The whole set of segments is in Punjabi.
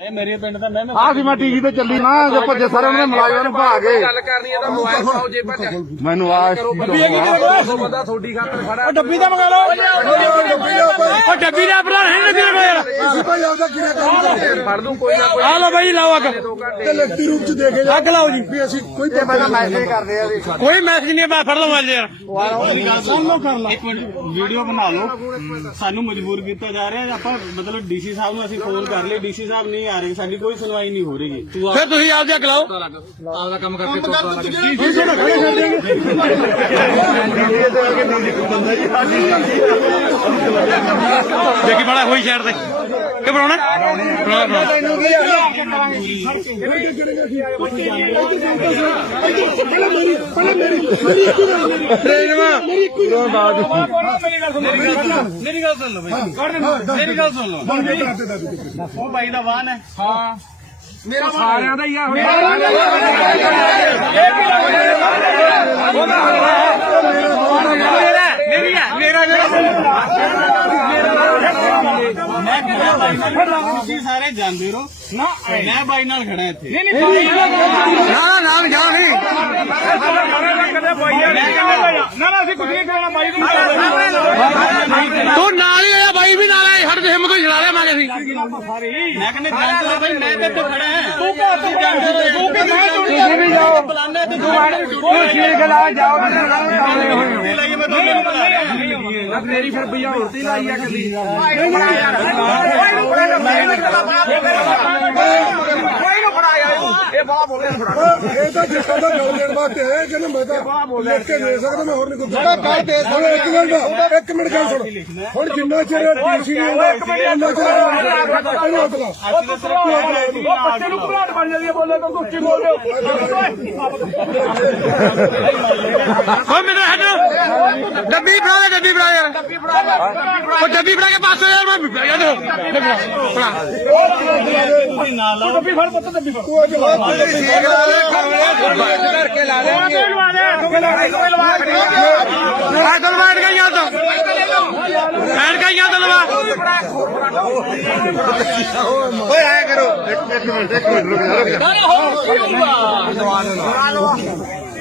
ਇਹ ਮੇਰੇ ਪਿੰਡ ਦਾ ਮੈਂ ਆ ਸੀ ਮੈਂ ਟੀਵੀ ਤੇ ਚੱਲੀ ਨਾ ਜੇ ਭੱਜੇ ਸਾਰੇ ਉਹਨਾਂ ਦੇ ਮੁਲਾਜ਼ਮਾਂ ਨੂੰ ਭਾ ਗੱਲ ਕਰਨੀ ਹੈ ਤਾਂ ਮੋਬਾਈਲ ਪਾਓ ਜੇ ਭੱਜ ਮੈਨੂੰ ਆ ਤੋਂ ਬੰਦਾ ਤੁਹਾਡੀ ਖਾਤਰ ਖੜਾ ਡੱਬੀ ਦਾ ਮੰਗਾ ਲਓ। ਉਹ ਡੱਬੀ ਦਾ ਭਰਾ ਹੈ ਨਾ ਤੇਰੇ ਕੋਲ। ਫੜ ਦੂੰ ਕੋਈ ਨਾ ਕੋਈ। ਆ ਲਓ ਬਾਈ ਲਾਓ ਅੱਗ। ਲਿਖਤੀ ਰੂਪ ਚ ਦੇ ਕੇ ਅੱਗ ਲਾਓ ਜੀ। ਵੀ ਅਸੀਂ ਕੋਈ ਪਹਿਲਾਂ ਮੈਸੇਜ ਕਰਦੇ ਆ ਕੋਈ ਮੈਸੇਜ ਨਹੀਂ ਫੜ ਲਓ ਯਾਰ ਇੱਕ ਮਿੰਟ ਵੀਡੀਓ ਬਣਾ ਲਓ। ਸਾਨੂੰ ਮਜਬੂਰ ਕੀਤਾ ਜਾ ਰਿਹਾ। ਆਪਾਂ ਮਤਲਬ ਡੀਸੀ ਸਾਹਿਬ ਨੂੰ ਅਸੀਂ ਫੋਨ ਕਰ ਲਈ ਡੀਸੀ ਸਾਹਿਬ ਨਹੀਂ ਆ ਰਹੇ ਸਾਡੀ ਕੋਈ ਸੁਣਵਾਈ ਨਹੀਂ ਹੋ ਰਹੀ। ਤੂੰ ਫਿਰ ਤੁਸੀਂ ਆਪਦੇ ਅੱਗ ਲਾਓ। ਆਪਦਾ ਕੰਮ ਕਰਕੇ ਤੋਤਾ ਲੱਗ ਦੇਖੀ ਬੜਾ ਹੋਈ ਸ਼ਹਿਰ ਤੇ। ਕਿ ਬਣਾਉਣਾ ਬਣਾਉਣਾ ਮੇਰੀ ਗੱਲ ਸੁਣ ਲਓ ਬਾਈ ਮੇਰੀ ਗੱਲ ਸੁਣ ਲਓ ਉਹ ਬਾਈ ਦਾ ਵਾਹਨ ਹੈ ਮੇਰਾ ਸਾਰਿਆਂ ਦਾ ਹੀ ਆ ਹੁਣ ਮੇਰੀ ਹੈ ਮੇਰਾ ਮੈਂ ਖੜਾ ਬਾਈ ਨਾਲ ਤੁਸੀਂ ਸਾਰੇ ਜਾਂਦੇ ਰਹੋ। ਨਾ ਮੈਂ ਬਾਈ ਨਾਲ ਖੜਾ ਇੱਥੇ। ਨਾ ਨਾ ਜਾ ਨਹੀਂ ਨਾ ਨਾ ਅਸੀਂ ਕੁਝ ਨਹੀਂ ਕਰਨਾ ਬਾਈ ਨੂੰ ਤੂੰ ਨਾਲ ਹੀ ਹੋਇਆ ਬਾਈ ਵੀ ਨਾਲ ਅਸੀਂ ਮੈਂ ਕਹਿੰਦਾ ਜਾਂਦੇ ਰਹੋ ਬਾਈ ਮੈਂ ਤੇ ਇੱਥੇ ਖੜਾ ਹਾਂ ਤੂੰ ਦੀ ਜਾਂਦੇ ਰਹੇ ਤੂੰ ਕਿ ਮੈਂ ਤੁਸੀਂ ਵੀ ਜਾਓ ਬੁਲਾਣਾ ਤੇ ਤੂੰ ਠੀਕ ਲਾ ਜਾਓ ਨਹੀਂ ਲਾਈ ਮੈਂ ਦੋਨੇ ਨੂੰ ਬੁਲਾ ਰਿਹਾ ਮੇਰੀ ਫਿਰ ਭਈਆ ਹੋਰ ਤੇ ਲਾਈ ਆ ਕਦੀ ਇਹ ਤਾਂ ਜਿੱਦਾਂ ਦਾ ਗੱਲ ਦੇਣ ਵਾਸਤੇ ਹੈ ਕਿ ਮੈਂ ਤਾਂ ਲਿਖ ਕੇ ਦੇ ਸਕਦਾ ਮੈਂ ਹੋਰ ਨਹੀਂ ਕੁਝ ਬੜਾ ਗੱਲ ਦੇ ਹੁਣ ਇੱਕ ਮਿੰਟ ਇੱਕ ਮਿੰਟ ਗੱਲ ਸੁਣ। ਹੁਣ ਜਿੰਨਾ ਚਿਰ ਡੀਸੀ ਹੁੰਦਾ ਉਹਨਾਂ ਚਿਰ ਇਹਨੂੰ ਅਗਲਾ ਬੱਚੇ ਨੂੰ ਘਬਰਾਹਟ ਬਣ ਜਾਂਦੀ ਹੈ ਬੋਲੇ ਤਾਂ ਉੱਚੀ ਬੋਲਦੇ ਹੋ ਮੈਨੂੰ ਹਟੋ ਡੱਬੀ ਫੜਾ ਲੈ ਡੱਬੀ ਫੜਾ ਯਾਰ ਡੱਬੀ ਫੜਾ ਉਹ ਡੱਬੀ ਫੜਾ ਕੇ ਪਾਸੇ ਯਾਰ ਮੈਂ ਯਾਰ ਫੜਾ ਤੂੰ ਅੱਜ ਕਰਕੇ ਲਾ ਲੈ ਆ ਦਲਵਾੜ ਗਈਆਂ ਤਾਂ ਐਨ ਗਈਆਂ ਦਲਵਾ ਓਏ ਆਇਆ ਕਰੋ ਇੱਕ ਇੱਕ ਮਿੰਟ ਇੱਕ ਮਿੰਟ ਰੁਕ ਜਾ ਰੁਕ ਜਾ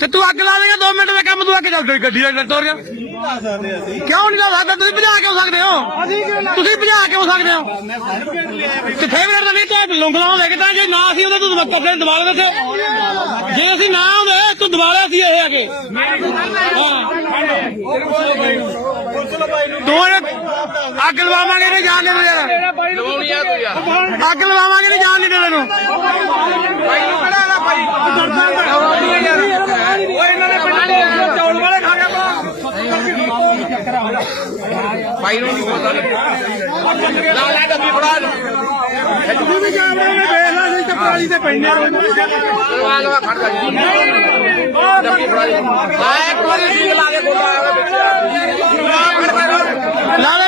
ਤੇ ਤੂੰ ਅੱਗ ਲਾ ਦੇਗਾ 2 ਮਿੰਟ ਦਾ ਕੰਮ ਤੂੰ ਅੱਗ ਚੱਲ ਤੇਰੀ ਗੱਡੀ ਦਾ ਜਾ। ਕਿਉਂ ਨਹੀਂ ਲਾ ਸਕਦਾ ਤੁਸੀਂ ਭਜਾ ਕਿਉਂ ਸਕਦੇ ਹੋ? ਤੁਸੀਂ ਭਜਾ ਕਿਉਂ ਸਕਦੇ ਹੋ? ਤੇ ਫੇਵਰੇਟ ਦਾ ਨਹੀਂ ਤੇ ਲੰਗਲਾ ਲੈ ਕੇ ਤਾਂ ਜੇ ਨਾ ਸੀ ਉਹਦੇ ਤੂੰ ਕੱਪੜੇ ਦਬਾ ਲੈਂਦੇ ਸੀ ਜੇ ਅਸੀਂ ਨਾ ਹੁੰਦੇ ਤੂੰ ਦਬਾ ਲਿਆ ਸੀ ਇਹ ਅੱਗੇ ਤੂੰ ਅੱਗ ਲਵਾਵਾਂਗੇ ਨਹੀਂ ਜਾਣ ਦੇ ਯਾਰ ਲਵਾਉਣੀ ਆ ਤੂੰ ਯਾਰ ਅੱਗ ਲਵਾਵਾਂਗੇ ਨਹੀਂ ਜਾਣ ਦੇ ਤੈਨੂੰ ਬਾਈ ਨੂੰ ਖੜਾ ਨਾ ਬਾਈ ਓਏ ਇਹਨਾਂ ਨੇ ਪਿੰਡ ਚੌਲ ਵਾਲੇ ਖਾ ਗਿਆ ਬਾਈ ਨੂੰ ਨਹੀਂ ਪਤਾ ਲਾ ਲੈ ਡੱਬੀ ਫੜਾ ਤੂੰ ਵੀ ਕੈਮਰੇ ਨੇ ਵੇਖ ਲੈ ਨਹੀਂ ਤਾਂ ਪਾਲੀ ਤੇ ਪੈਣੇ ਲਵਾ ਲਵਾ ਖੜ ਜਾ ਡੱਬੀ ਫੜਾ ਆ ਇੱਕ ਵਾਰੀ ਸੀ ਲਾ ਦੇ ਬੋਲਾ ਲਾ ਲੈ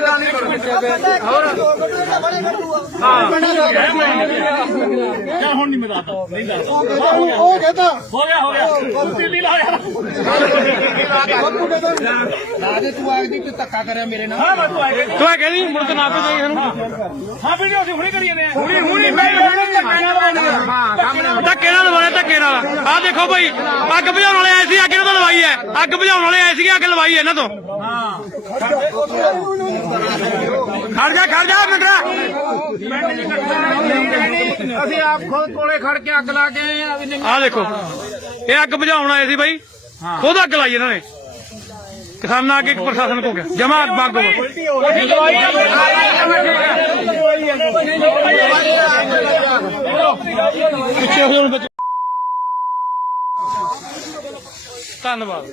ਅਸੀਂ ਕਿਹੜਾ ਰੱਖ ਕੇ ਕਰਨਾ ਤੂੰ ਤੂੰ ਸਾਡੇ ਨਹੀਂ ਕਰਦਾ ਉਹ ਕਹਿੰਦਾ ਹੋ ਗਿਆ ਹੋ ਗਿਆ ਕੁੱਤੀ ਵੀ ਲਾ ਯਾਰ ਰਾਜੇ ਤੂੰ ਆਖ ਦੀ ਤੂੰ ਧੱਕਾ ਕਰਿਆ ਮੇਰੇ ਨਾਲ ਹਾਂ ਮੈਂ ਆ ਗਿਆ ਤੂੰ ਇਹ ਕਹਿੰਦੀ ਮੁੜ ਕੇ ਨਾ ਪੇ ਜਾਈ ਇਹਨੂੰ ਹਾਂ ਵੀਡੀਓ ਅਸੀਂ ਹੁਣੇ ਕਰੀ ਜਾਂਦੇ ਆ ਹੁਣੀ ਹੁਣੀ ਮੈਂ ਹਾਂ ਧੱਕੇ ਨਾਲ ਲਵਾਇਆ, ਧੱਕੇ ਨਾਲ। ਆਹ ਦੇਖੋ ਭਾਈ, ਅੱਗ ਬੁਝਾਉਣ ਵਾਲੇ ਆਏ ਸੀ, ਅੱਗ ਇਹਨਾਂ ਤੋਂ ਲਵਾਈ ਹੈ? ਅੱਗ ਬੁਝਾਉਣ ਵਾਲੇ ਆਏ ਸੀਗੇ, ਅੱਗ ਲਵਾਈ ਹੈ ਇਹਨਾਂ ਤੋਂ। ਖੜ ਜਾ ਖੜ ਜਾ ਮਿੰਟਰਾ ਅਸੀਂ ਆਪ ਖੁਦ ਕੋਲੇ ਖੜ ਕੇ ਅੱਗ ਲਾ ਕੇ ਆ ਆ ਦੇਖੋ ਇਹ ਅੱਗ ਬੁਝਾਉਣ ਆਏ ਸੀ ਬਾਈ। ਖੁਦ ਅੱਗ ਲਾਈ ਇਹਨਾਂ ਨੇ। ਕਿਸਾਨਾਂ ਅੱਗੇ ਪ੍ਰਸ਼ਾਸਨ ਕੋ ਗਿਆ। ਜਮਾ ਬਾਗ ਪਿੱਛੇ ਧੰਨਵਾਦ।